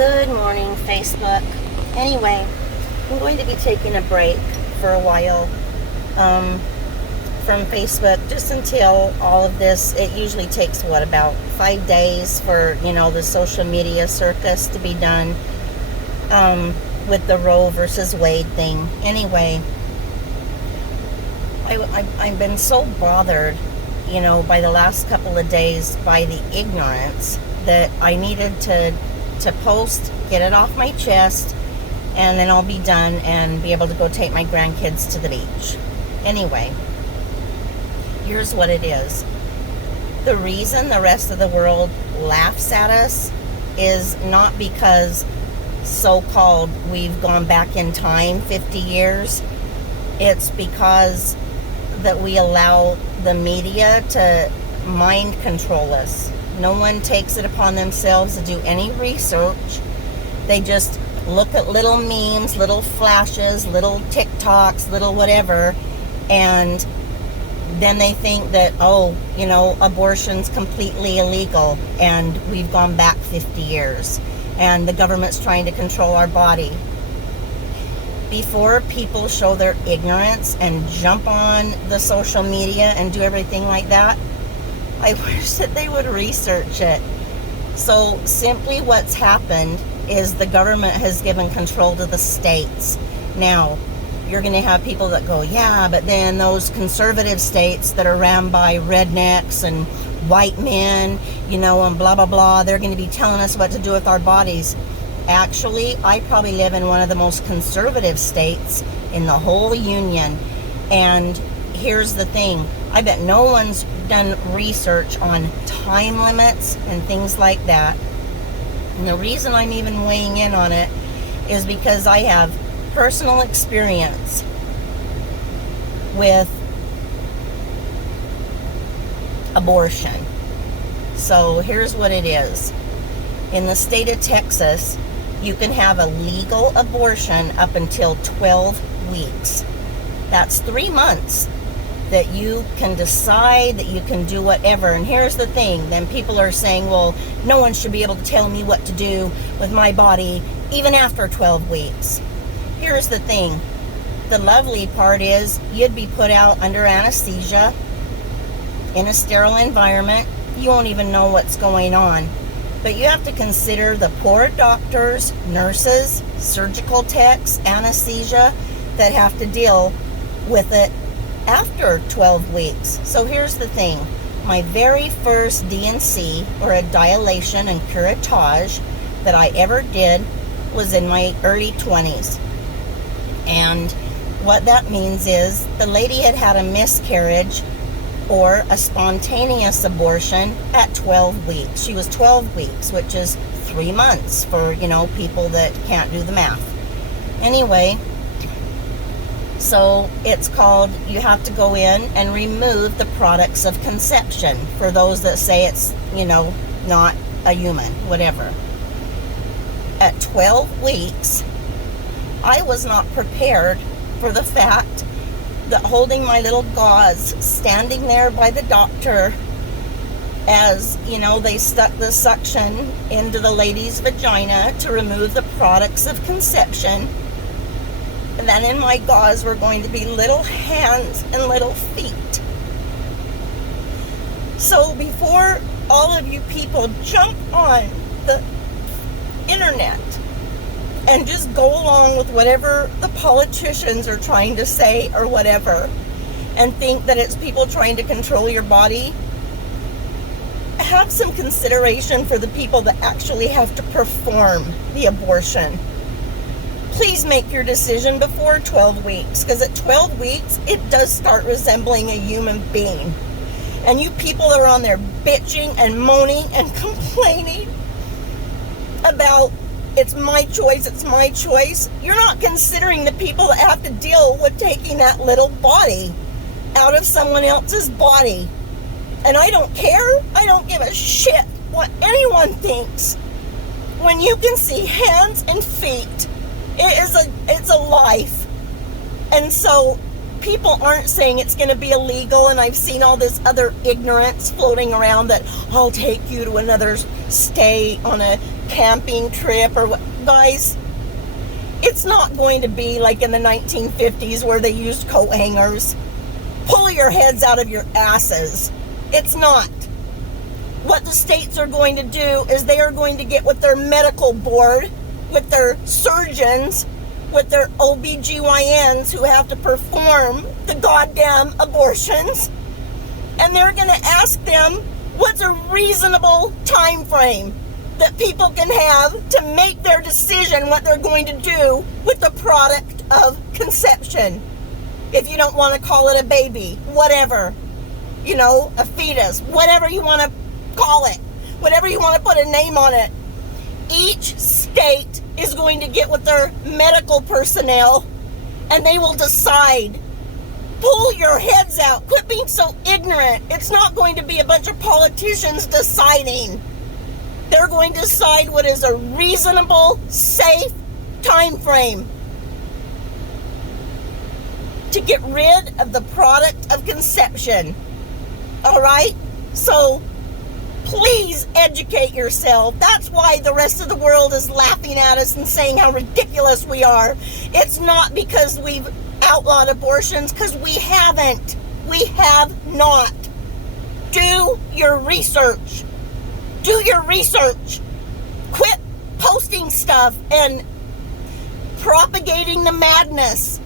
Good morning, Facebook. Anyway, I'm going to be taking a break for a while from Facebook just until all of this. It usually takes, about 5 days for, the social media circus to be done with the Roe versus Wade thing. Anyway, I've been so bothered, by the last couple of days by the ignorance that I needed to post, get it off my chest, and then I'll be done and be able to go take my grandkids to the beach. Anyway, here's what it is. The reason the rest of the world laughs at us is not because so-called we've gone back in time 50 years. It's because that we allow the media to mind control us. No one takes it upon themselves to do any research. They just look at little memes, little flashes, little TikToks, little whatever, and then they think that, abortion's completely illegal and we've gone back 50 years and the government's trying to control our body. Before people show their ignorance and jump on the social media and do everything like that, I wish that they would research it. So simply what's happened is the government has given control to the states. Now, you're going to have people that go, yeah, but then those conservative states that are ran by rednecks and white men, and blah, blah, blah, they're going to be telling us what to do with our bodies. Actually, I probably live in one of the most conservative states in the whole union. And here's the thing. I bet no one's done research on time limits and things like that. And the reason I'm even weighing in on it is because I have personal experience with abortion. So here's what it is. In the state of Texas, you can have a legal abortion up until 12 weeks. That's 3 months that you can decide, that you can do whatever. And here's the thing, then people are saying, well, no one should be able to tell me what to do with my body even after 12 weeks. Here's the thing, the lovely part is you'd be put out under anesthesia in a sterile environment. You won't even know what's going on. But you have to consider the poor doctors, nurses, surgical techs, anesthesia that have to deal with it after 12 weeks. So here's the thing. My very first D&C, or a dilation and curettage, that I ever did was in my early 20s. And what that means is the lady had had a miscarriage or a spontaneous abortion at 12 weeks. She was 12 weeks, which is 3 months for, people that can't do the math. Anyway, so it's called, you have to go in and remove the products of conception for those that say it's, not a human, whatever. At 12 weeks, I was not prepared for the fact that holding my little gauze, standing there by the doctor as, they stuck the suction into the lady's vagina to remove the products of conception. And then in my gauze were going to be little hands and little feet. So before all of you people jump on the internet and just go along with whatever the politicians are trying to say or whatever, and think that it's people trying to control your body, have some consideration for the people that actually have to perform the abortion. Please make your decision before 12 weeks, because at 12 weeks, it does start resembling a human being. And you people that are on there bitching and moaning and complaining about it's my choice, you're not considering the people that have to deal with taking that little body out of someone else's body. And I don't care. I don't give a shit what anyone thinks. When you can see hands and feet, it's a life. And so people aren't saying it's going to be illegal, and I've seen all this other ignorance floating around that I'll take you to another state on a camping trip or what. Guys, it's not going to be like in the 1950s where they used coat hangers. Pull your heads out of your asses. It's not. What the states are going to do is they are going to get with their medical board, with their surgeons, with their OBGYNs who have to perform the goddamn abortions, and they're going to ask them what's a reasonable time frame that people can have to make their decision what they're going to do with the product of conception. If you don't want to call it a baby, whatever, you know, a fetus, whatever you want to call it, whatever you want to put a name on it. Each state is going to get with their medical personnel and they will decide. Pull your heads out. Quit being so ignorant. It's not going to be a bunch of politicians deciding. They're going to decide what is a reasonable, safe time frame to get rid of the product of conception. All right? So please educate yourself. That's why the rest of the world is laughing at us and saying how ridiculous we are. It's not because we've outlawed abortions, because we haven't. We have not. Do your research. Do your research. Quit posting stuff and propagating the madness.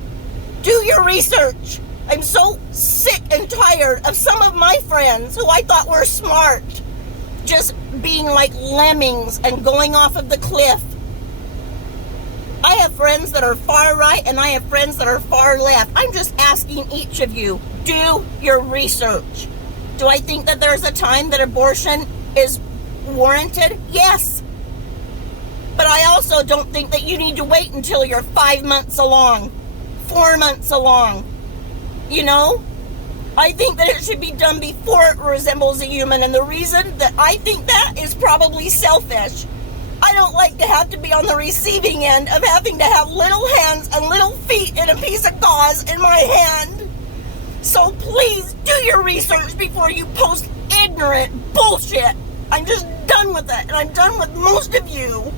Do your research. I'm so sick and tired of some of my friends who I thought were smart just being like lemmings and going off of the cliff. I have friends that are far right and I have friends that are far left. I'm just asking each of you, do your research. Do I think that there's a time that abortion is warranted? Yes. But I also don't think that you need to wait until you're 5 months along, 4 months along. You know? I think that it should be done before it resembles a human, and the reason that I think that is probably selfish. I don't like to have to be on the receiving end of having to have little hands and little feet and a piece of gauze in my hand. So please do your research before you post ignorant bullshit. I'm just done with it, and I'm done with most of you.